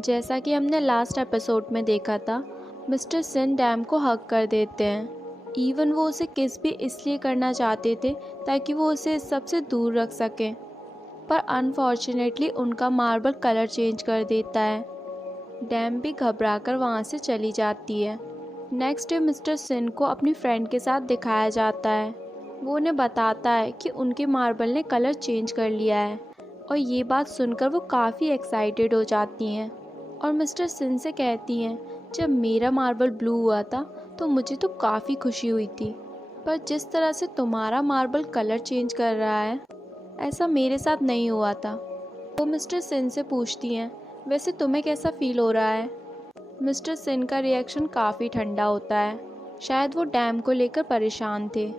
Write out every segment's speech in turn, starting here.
जैसा कि हमने लास्ट एपिसोड में देखा था, मिस्टर सिन डैम को हक कर देते हैं। इवन वो उसे किस भी इसलिए करना चाहते थे ताकि वो उसे इस सब से दूर रख सकें, पर अनफॉर्चुनेटली उनका मार्बल कलर चेंज कर देता है। डैम भी घबराकर वहाँ से चली जाती है। नेक्स्ट डे मिस्टर सिन को अपनी फ्रेंड के साथ दिखाया जाता है। वो उन्हें बताता है कि उनके मार्बल ने कलर चेंज कर लिया है, और ये बात सुनकर वो काफ़ी एक्साइटेड हो जाती हैं और मिस्टर सिन से कहती हैं, जब मेरा मार्बल ब्लू हुआ था तो मुझे तो काफ़ी खुशी हुई थी, पर जिस तरह से तुम्हारा मार्बल कलर चेंज कर रहा है ऐसा मेरे साथ नहीं हुआ था। वो मिस्टर सिन से पूछती हैं, वैसे तुम्हें कैसा फील हो रहा है? मिस्टर सिन का रिएक्शन काफ़ी ठंडा होता है। शायद वो डैम को लेकर परेशान थे।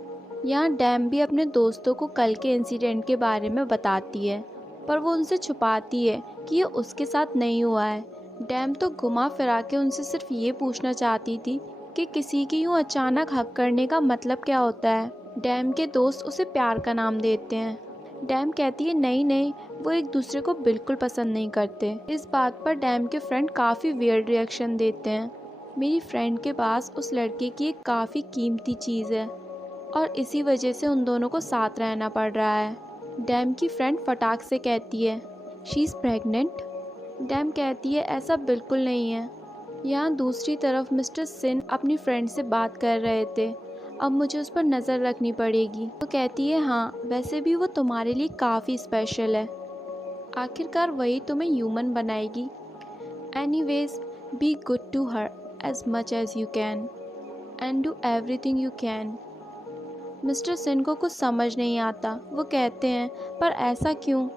यहाँ डैम भी अपने दोस्तों को कल के इंसिडेंट के बारे में बताती है, पर वो उनसे छुपाती है कि ये उसके साथ नहीं हुआ है। डैम तो घुमा फिरा के उनसे सिर्फ ये पूछना चाहती थी कि किसी की यूँ अचानक हक करने का मतलब क्या होता है। डैम के दोस्त उसे प्यार का नाम देते हैं। डैम कहती है नहीं नहीं, वो एक दूसरे को बिल्कुल पसंद नहीं करते। इस बात पर डैम के फ्रेंड काफ़ी वियर्ड रिएक्शन देते हैं। मेरी फ्रेंड के पास उस लड़के की एक काफ़ी कीमती चीज़ है और इसी वजह से उन दोनों को साथ रहना पड़ रहा है। डैम की फ्रेंड फटाक से कहती है, शी इज़ प्रेग्नेंट। डैम कहती है ऐसा बिल्कुल नहीं है। यहाँ दूसरी तरफ मिस्टर सिन अपनी फ्रेंड से बात कर रहे थे। अब मुझे उस पर नज़र रखनी पड़ेगी। तो कहती है हाँ, वैसे भी वो तुम्हारे लिए काफ़ी स्पेशल है। आखिरकार वही तुम्हें ह्यूमन बनाएगी। Anyways, be good to her as much as you can and do everything you can. Mister सिन को कुछ समझ नहीं आता। वो कहते हैं पर ऐसा क्यों?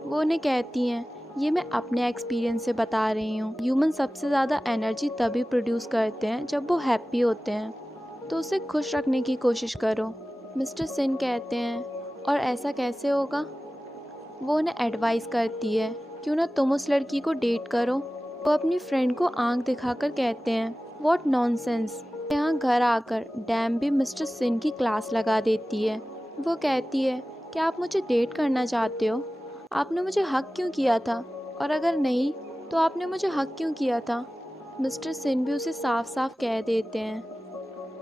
वो उन्हें कहती हैं, ये मैं अपने एक्सपीरियंस से बता रही हूँ। ह्यूमन सबसे ज़्यादा एनर्जी तभी प्रोड्यूस करते हैं जब वो हैप्पी होते हैं, तो उसे खुश रखने की कोशिश करो। मिस्टर सिन कहते हैं, और ऐसा कैसे होगा? वो उन्हें एडवाइस करती है, क्यों ना तुम उस लड़की को डेट करो। वो अपनी फ्रेंड को आंख दिखाकर कहते हैं, व्हाट नॉनसेंस। यहाँ घर आकर डैम भी मिस्टर सिन की क्लास लगा देती है। वो कहती है, क्या आप मुझे डेट करना चाहते हो? आपने मुझे हक क्यों किया था? और अगर नहीं तो आपने मुझे हक क्यों किया था? मिस्टर सिन भी उसे साफ साफ कह देते हैं,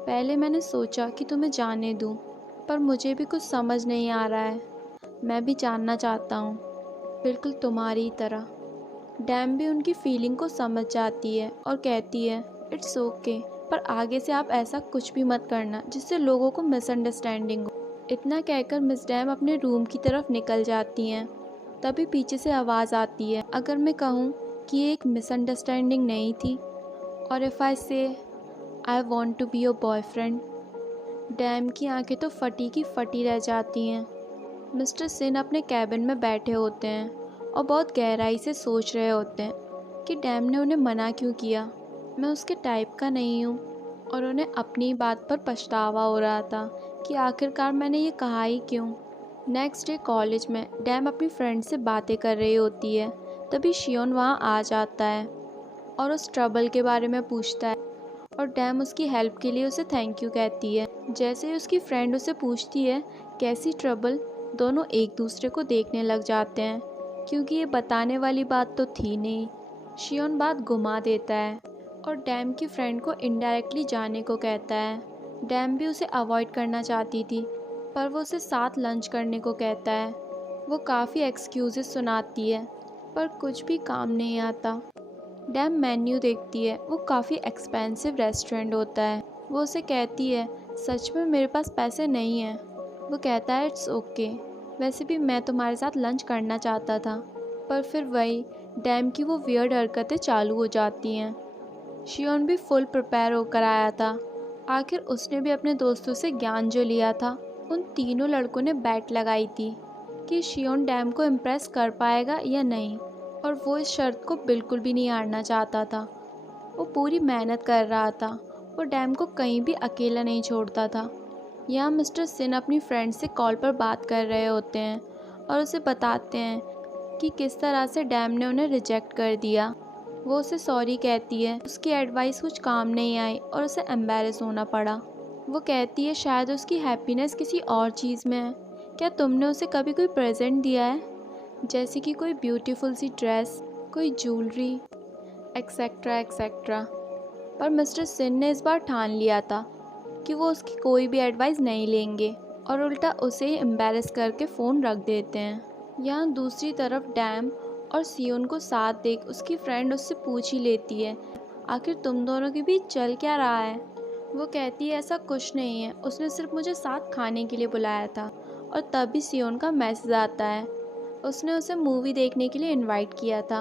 पहले मैंने सोचा कि तुम्हें जाने दूं, पर मुझे भी कुछ समझ नहीं आ रहा है। मैं भी जानना चाहता हूँ, बिल्कुल तुम्हारी तरह। डैम भी उनकी फीलिंग को समझ जाती है और कहती है, इट्स ओके, पर आगे से आप ऐसा कुछ भी मत करना जिससे लोगों को मिसअंडरस्टैंडिंग हो। इतना कहकर मिस डैम अपने रूम की तरफ निकल जाती हैं। तभी पीछे से आवाज़ आती है, अगर मैं कहूँ कि ये एक मिसअंडरस्टैंडिंग नहीं थी, और if I say I want to be your boyfriend. Damn की आंखें तो फटी की फटी रह जाती हैं। मिस्टर सिन अपने कैबिन में बैठे होते हैं और बहुत गहराई से सोच रहे होते हैं कि डैम ने उन्हें मना क्यों किया। मैं उसके टाइप का नहीं हूँ, और उन्हें अपनी बात पर पछतावा हो रहा था कि आखिरकार मैंने ये कहा ही क्यों। नेक्स्ट डे कॉलेज में डैम अपनी फ्रेंड से बातें कर रही होती है। तभी शियोन वहाँ आ जाता है और उस ट्रबल के बारे में पूछता है, और डैम उसकी हेल्प के लिए उसे थैंक यू कहती है। जैसे ही उसकी फ्रेंड उसे पूछती है कैसी ट्रबल, दोनों एक दूसरे को देखने लग जाते हैं, क्योंकि ये बताने वाली बात तो थी नहीं। शियोन बात घुमा देता है और डैम की फ्रेंड को इनडायरेक्टली जाने को कहता है। डैम भी उसे अवॉइड करना चाहती थी, पर वो उसे साथ लंच करने को कहता है। वो काफ़ी एक्सक्यूजेस सुनाती है, पर कुछ भी काम नहीं आता। डैम मेन्यू देखती है, वो काफ़ी एक्सपेंसिव रेस्टोरेंट होता है। वो उसे कहती है, सच में मेरे पास पैसे नहीं हैं। वो कहता है, इट्स ओके, वैसे भी मैं तुम्हारे साथ लंच करना चाहता था। पर फिर वही डैम की वो वियर्ड हरकतें चालू हो जाती हैं। शियोन भी फुल प्रिपेयर होकर आया था। आखिर उसने भी अपने दोस्तों से ज्ञान जो लिया था। उन तीनों लड़कों ने बैट लगाई थी कि शियोन डैम को इम्प्रेस कर पाएगा या नहीं, और वो इस शर्त को बिल्कुल भी नहीं हारना चाहता था। वो पूरी मेहनत कर रहा था। वो डैम को कहीं भी अकेला नहीं छोड़ता था। यहाँ मिस्टर सिन अपनी फ्रेंड से कॉल पर बात कर रहे होते हैं और उसे बताते हैं कि किस तरह से डैम ने उन्हें रिजेक्ट कर दिया। वो उसे सॉरी कहती है, उसकी एडवाइस कुछ काम नहीं आई और उसे एम्बैरेस होना पड़ा। वो कहती है शायद उसकी हैप्पीनेस किसी और चीज़ में है। क्या तुमने उसे कभी कोई प्रेजेंट दिया है, जैसे कि कोई ब्यूटीफुल सी ड्रेस, कोई ज्वेलरी? Etcetera etcetera. पर मिस्टर सिन ने इस बार ठान लिया था कि वो उसकी कोई भी एडवाइस नहीं लेंगे और उल्टा उसे ही एम्बैरेस करके फ़ोन रख देते हैं। यहाँ दूसरी तरफ डैम और सियोन को साथ देख उसकी फ्रेंड उससे पूछ ही लेती है, आखिर तुम दोनों के बीच चल क्या रहा है। वो कहती है ऐसा कुछ नहीं है, उसने सिर्फ मुझे साथ खाने के लिए बुलाया था। और तभी सियोन का मैसेज आता है, उसने उसे मूवी देखने के लिए इनवाइट किया था।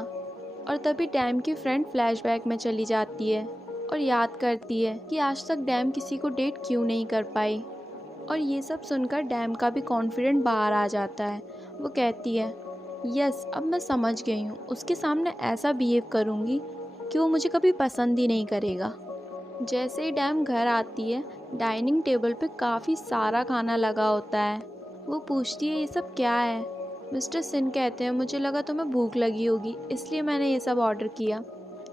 और तभी डैम की फ्रेंड फ्लैशबैक में चली जाती है और याद करती है कि आज तक डैम किसी को डेट क्यों नहीं कर पाई। और ये सब सुनकर डैम का भी कॉन्फिडेंट बाहर आ जाता है। वो कहती है, यस अब मैं समझ गई हूँ, उसके सामने ऐसा बिहेव करूँगी कि वो मुझे कभी पसंद ही नहीं करेगा। जैसे ही डैम घर आती है, डाइनिंग टेबल पे काफ़ी सारा खाना लगा होता है। वो पूछती है ये सब क्या है। मिस्टर सिन कहते हैं मुझे लगा तुम्हें भूख लगी होगी इसलिए मैंने ये सब ऑर्डर किया।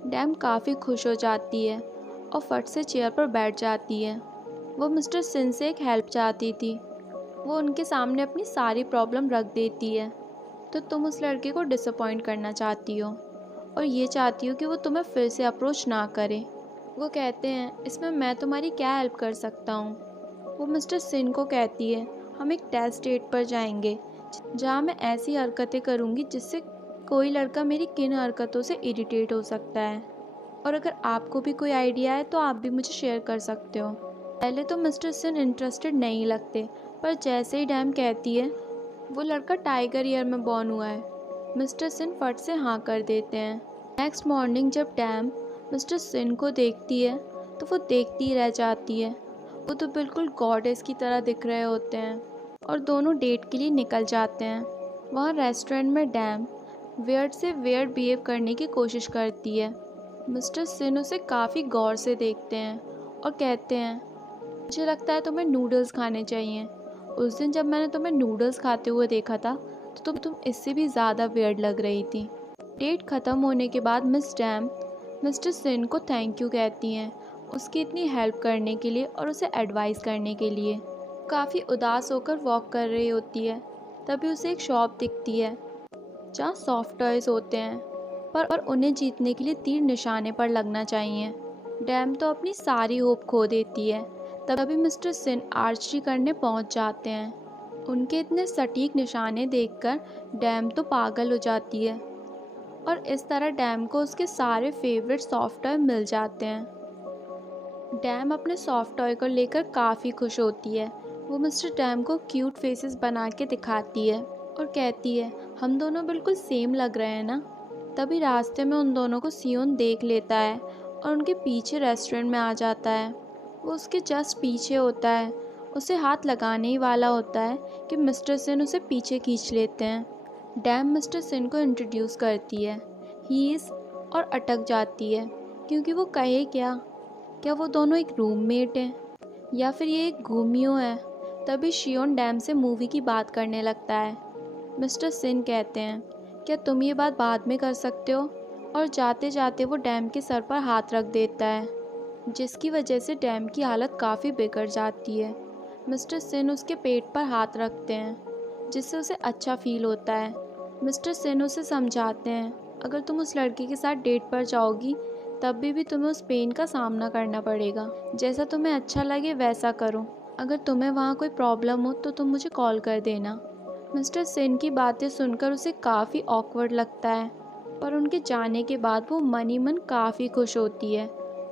डैम काफ़ी खुश हो जाती है और फट से चेयर पर बैठ जाती है। वो मिस्टर सिन से एक हेल्प चाहती थी। वो उनके सामने अपनी सारी प्रॉब्लम रख देती है। तो तुम उस लड़के को डिसअपॉइंट करना चाहती हो और ये चाहती हो कि वो तुम्हें फिर से अप्रोच ना करे। वो कहते हैं इसमें मैं तुम्हारी क्या हेल्प कर सकता हूँ। वो मिस्टर सिन को कहती है हम एक टेस्ट डेट पर जाएंगे जहाँ मैं ऐसी हरकतें करूँगी जिससे कोई लड़का मेरी किन हरकतों से इरिटेट हो सकता है। और अगर आपको भी कोई आइडिया है तो आप भी मुझे शेयर कर सकते हो। पहले तो मिस्टर सिन इंटरेस्टेड नहीं लगते, पर जैसे ही डैम कहती है वो लड़का टाइगर ईयर में बॉर्न हुआ है, मिस्टर सिन फट से हाँ कर देते हैं। नेक्स्ट मॉर्निंग जब डैम मिस्टर सिन को देखती है तो वो देखती ही रह जाती है। वो तो बिल्कुल गॉडेस की तरह दिख रहे होते हैं और दोनों डेट के लिए निकल जाते हैं। वहाँ रेस्टोरेंट में डैम वियर्ड से वियर्ड बिहेव करने की कोशिश करती है। मिस्टर सिन उसे काफ़ी गौर से देखते हैं और कहते हैं मुझे लगता है तुम्हें नूडल्स खाने चाहिए। उस दिन जब मैंने तुम्हें नूडल्स खाते हुए देखा था तो तुम इससे भी ज़्यादा वियर्ड लग रही थी। डेट ख़त्म होने के बाद मिस डैम मिस्टर सिन को थैंक यू कहती हैं उसकी इतनी हेल्प करने के लिए और उसे एडवाइस करने के लिए। काफ़ी उदास होकर वॉक कर रही होती है, तभी उसे एक शॉप दिखती है जहाँ सॉफ्ट टॉयज़ होते हैं पर उन्हें जीतने के लिए तीर निशाने पर लगना चाहिए। डैम तो अपनी सारी होप खो देती है। तभी मिस्टर सिन आर्चरी करने पहुंच जाते हैं। उनके इतने सटीक निशाने देखकर डैम तो पागल हो जाती है और इस तरह डैम को उसके सारे फेवरेट सॉफ्ट टॉय मिल जाते हैं। डैम अपने सॉफ्ट टॉय को लेकर काफ़ी खुश होती है। वो मिस्टर डैम को क्यूट फेसेस बना के दिखाती है और कहती है हम दोनों बिल्कुल सेम लग रहे हैं ना। तभी रास्ते में उन दोनों को सियोन देख लेता है और उनके पीछे रेस्टोरेंट में आ जाता है। वो उसके जस्ट पीछे होता है, उसे हाथ लगाने ही वाला होता है कि मिस्टर सिन उसे पीछे खींच लेते हैं। डैम मिस्टर सिन को इंट्रोड्यूस करती है, ही इज़, और अटक जाती है क्योंकि वो कहे क्या वो दोनों एक रूममेट हैं या फिर ये एक घूमियो है। तभी शियोन डैम से मूवी की बात करने लगता है। मिस्टर सिन कहते हैं क्या तुम ये बात बाद में कर सकते हो, और जाते जाते वो डैम के सर पर हाथ रख देता है जिसकी वजह से डैम की हालत काफ़ी बिगड़ जाती है। मिस्टर सिन उसके पेट पर हाथ रखते हैं जिससे उसे अच्छा फील होता है। मिस्टर सिन उसे समझाते हैं अगर तुम उस लड़के के साथ डेट पर जाओगी तब भी तुम्हें उस पेन का सामना करना पड़ेगा। जैसा तुम्हें अच्छा लगे वैसा करो, अगर तुम्हें वहाँ कोई प्रॉब्लम हो तो तुम मुझे कॉल कर देना। मिस्टर सिन की बातें सुनकर उसे काफ़ी ऑकवर्ड लगता है, पर उनके जाने के बाद वो मन ही मन काफ़ी खुश होती है।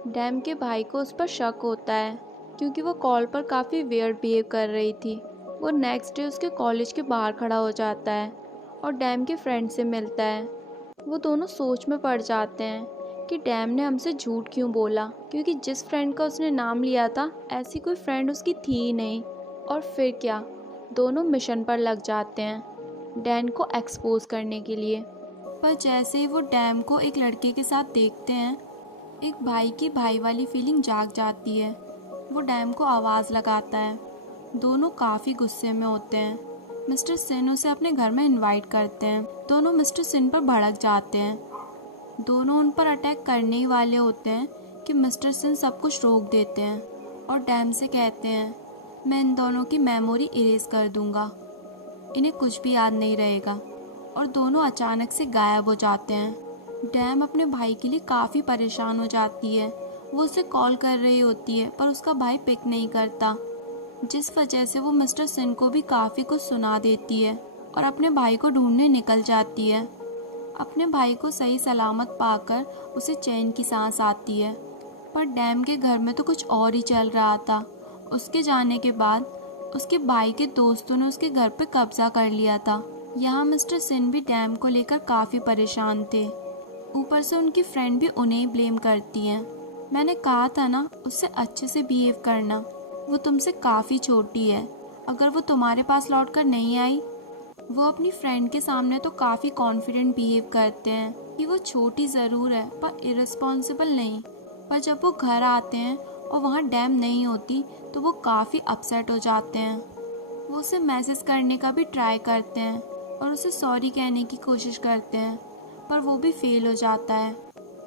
डैम के भाई को उस पर शक होता है क्योंकि वो कॉल पर काफ़ी वियर्ड बिहेव कर रही थी। वो नेक्स्ट डे उसके कॉलेज के बाहर खड़ा हो जाता है और डैम के फ्रेंड से मिलता है। वो दोनों सोच में पड़ जाते हैं कि डैम ने हमसे झूठ क्यों बोला, क्योंकि जिस फ्रेंड का उसने नाम लिया था ऐसी कोई फ्रेंड उसकी थी ही नहीं। और फिर क्या, दोनों मिशन पर लग जाते हैं डैन को एक्सपोज करने के लिए। पर जैसे ही वो डैम को एक लड़के के साथ देखते हैं, एक भाई की भाई वाली फीलिंग जाग जाती है। वो डैम को आवाज़ लगाता है। दोनों काफ़ी गुस्से में होते हैं। मिस्टर सिन उसे अपने घर में इनवाइट करते हैं। दोनों मिस्टर सिन पर भड़क जाते हैं। दोनों उन पर अटैक करने ही वाले होते हैं कि मिस्टर सिन सब कुछ रोक देते हैं और डैम से कहते हैं मैं इन दोनों की मेमोरी इरेज कर दूंगा, इन्हें कुछ भी याद नहीं रहेगा। और दोनों अचानक से गायब हो जाते हैं। डैम अपने भाई के लिए काफ़ी परेशान हो जाती है। वो उसे कॉल कर रही होती है पर उसका भाई पिक नहीं करता, जिस वजह से वो मिस्टर सिन को भी काफ़ी कुछ सुना देती है और अपने भाई को ढूंढने निकल जाती है। अपने भाई को सही सलामत पाकर उसे चैन की सांस आती है। पर डैम के घर में तो कुछ और ही चल रहा था। उसके जाने के बाद उसके भाई के दोस्तों ने उसके घर पे कब्जा कर लिया था। यहाँ मिस्टर सिन भी डैम को लेकर काफ़ी परेशान थे। ऊपर से उनकी फ्रेंड भी उन्हें ही ब्लेम करती हैं। मैंने कहा था ना उससे अच्छे से बिहेव करना, वो तुमसे काफ़ी छोटी है। अगर वो तुम्हारे पास लौट कर नहीं आई। वो अपनी फ्रेंड के सामने तो काफ़ी कॉन्फिडेंट बिहेव करते हैं कि वो छोटी ज़रूर है पर इररिस्पॉन्सिबल नहीं। पर जब वो घर आते हैं और वहाँ डैम नहीं होती तो वो काफ़ी अपसेट हो जाते हैं। वो उसे मैसेज करने का भी ट्राई करते हैं और उसे सॉरी कहने की कोशिश करते हैं, पर वो भी फेल हो जाता है।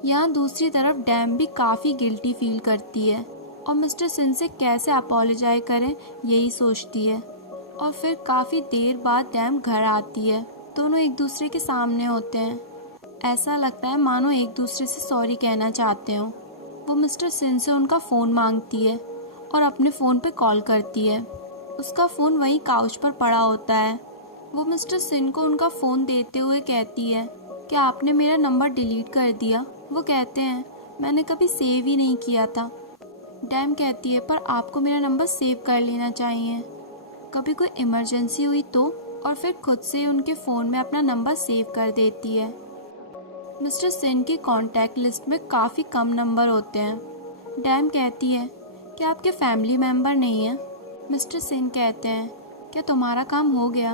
यहाँ दूसरी तरफ डैम भी काफ़ी गिल्टी फील करती है और मिस्टर सिन से कैसे अपोलोजाइज करें यही सोचती है। और फिर काफ़ी देर बाद डैम घर आती है। दोनों एक दूसरे के सामने होते हैं। ऐसा लगता है मानो एक दूसरे से सॉरी कहना चाहते हो। वो मिस्टर सिन से उनका फ़ोन मांगती है और अपने फ़ोन पे कॉल करती है। उसका फ़ोन वहीं काउच पर पड़ा होता है। वो मिस्टर सिन को उनका फ़ोन देते हुए कहती है, क्या आपने मेरा नंबर डिलीट कर दिया? वो कहते हैं, मैंने कभी सेव ही नहीं किया था। डैम कहती है, पर आपको मेरा नंबर सेव कर लेना चाहिए, कभी कोई इमरजेंसी हुई तो। और फिर खुद से उनके फ़ोन में अपना नंबर सेव कर देती है। मिस्टर सिन की कॉन्टैक्ट लिस्ट में काफ़ी कम नंबर होते हैं। डैम कहती है, क्या आपके फैमिली मेम्बर नहीं हैं? मिस्टर सिन कहते हैं, क्या तुम्हारा काम हो गया?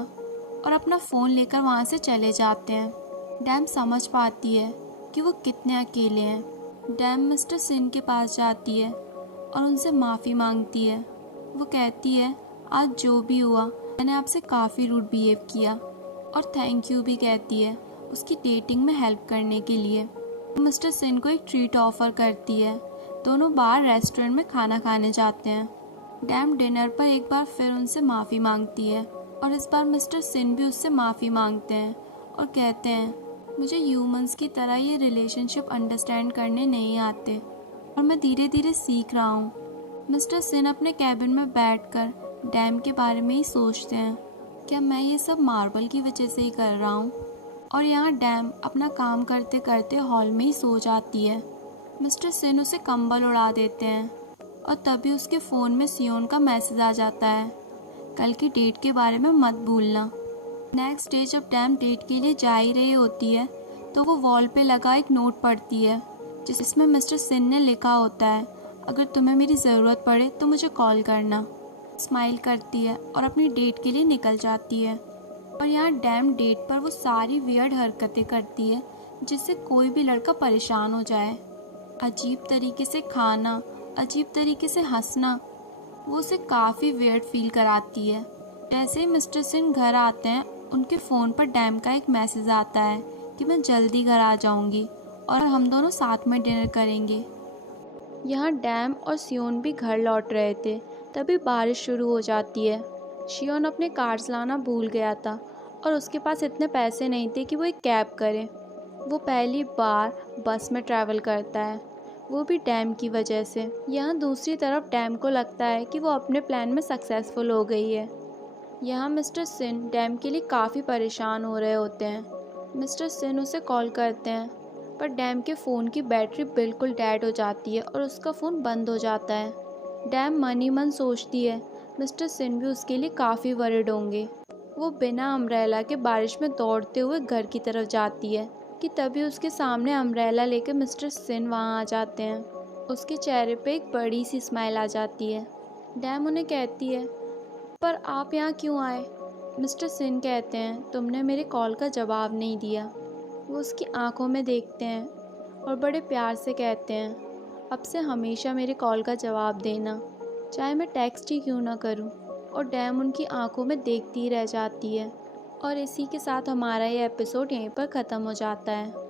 और अपना फ़ोन लेकर वहाँ से चले जाते हैं। डैम समझ पाती है कि वो कितने अकेले हैं। डैम मिस्टर सिन के पास जाती है और उनसे माफ़ी मांगती है। वो कहती है, आज जो भी हुआ मैंने आपसे काफ़ी रूड बिहेव किया, और थैंक यू भी कहती है उसकी डेटिंग में हेल्प करने के लिए। मिस्टर सिन को एक ट्रीट ऑफर करती है। दोनों बाहर रेस्टोरेंट में खाना खाने जाते हैं। डैम डिनर पर एक बार फिर उनसे माफ़ी मांगती है और इस बार मिस्टर सिन भी उससे माफ़ी मांगते हैं और कहते हैं, मुझे ह्यूमंस की तरह ये रिलेशनशिप अंडरस्टैंड करने नहीं आते और मैं धीरे धीरे सीख रहा हूँ। मिस्टर सिन अपने कैबिन में बैठकर डैम के बारे में ही सोचते हैं, क्या मैं ये सब मार्बल की वजह से ही कर रहा हूँ? और यहाँ डैम अपना काम करते करते हॉल में ही सो जाती है। मिस्टर सिन उसे कंबल उड़ा देते हैं और तभी उसके फ़ोन में सियोन का मैसेज आ जाता है, कल की डेट के बारे में मत भूलना। नेक्स्ट डे जब डैम डेट के लिए जा ही रही होती है तो वो वॉल पे लगा एक नोट पढ़ती है जिसमें मिस्टर सिन ने लिखा होता है, अगर तुम्हें मेरी ज़रूरत पड़े तो मुझे कॉल करना। स्माइल करती है और अपनी डेट के लिए निकल जाती है। और यहाँ डैम डेट पर वो सारी वियर्ड हरकतें करती है जिससे कोई भी लड़का परेशान हो जाए। अजीब तरीके से खाना, अजीब तरीके से हंसना, वो उसे काफ़ी वियर्ड फील कराती है। जैसे ही मिस्टर सिन घर आते हैं उनके फ़ोन पर डैम का एक मैसेज आता है कि मैं जल्दी घर आ जाऊंगी और हम दोनों साथ में डिनर करेंगे। यहाँ डैम और सियोन भी घर लौट रहे थे, तभी बारिश शुरू हो जाती है। शियोन अपने कार्ड्स लाना भूल गया था और उसके पास इतने पैसे नहीं थे कि वो एक कैब करे। वो पहली बार बस में ट्रैवल करता है, वो भी डैम की वजह से। यहाँ दूसरी तरफ डैम को लगता है कि वो अपने प्लान में सक्सेसफुल हो गई है। यहाँ मिस्टर सिन डैम के लिए काफ़ी परेशान हो रहे होते हैं। मिस्टर सिन उसे कॉल करते हैं पर डैम के फ़ोन की बैटरी बिल्कुल डेड हो जाती है और उसका फ़ोन बंद हो जाता है। डैम मन ही मन सोचती है मिस्टर सिन भी उसके लिए काफ़ी वरिड होंगे। वो बिना अम्ब्रेला के बारिश में दौड़ते हुए घर की तरफ जाती है कि तभी उसके सामने अम्ब्रेला लेकर मिस्टर सिन वहाँ आ जाते हैं। उसके चेहरे पे एक बड़ी सी स्माइल आ जाती है। डैम उन्हें कहती है, पर आप यहाँ क्यों आए? मिस्टर सिन कहते हैं, तुमने मेरे कॉल का जवाब नहीं दिया। वो उसकी आंखों में देखते हैं और बड़े प्यार से कहते हैं, अब से हमेशा मेरे कॉल का जवाब देना, चाहे मैं टेक्स्ट ही क्यों ना करूं। और डैम उनकी आंखों में देखती ही रह जाती है। और इसी के साथ हमारा ये एपिसोड यहीं पर ख़त्म हो जाता है।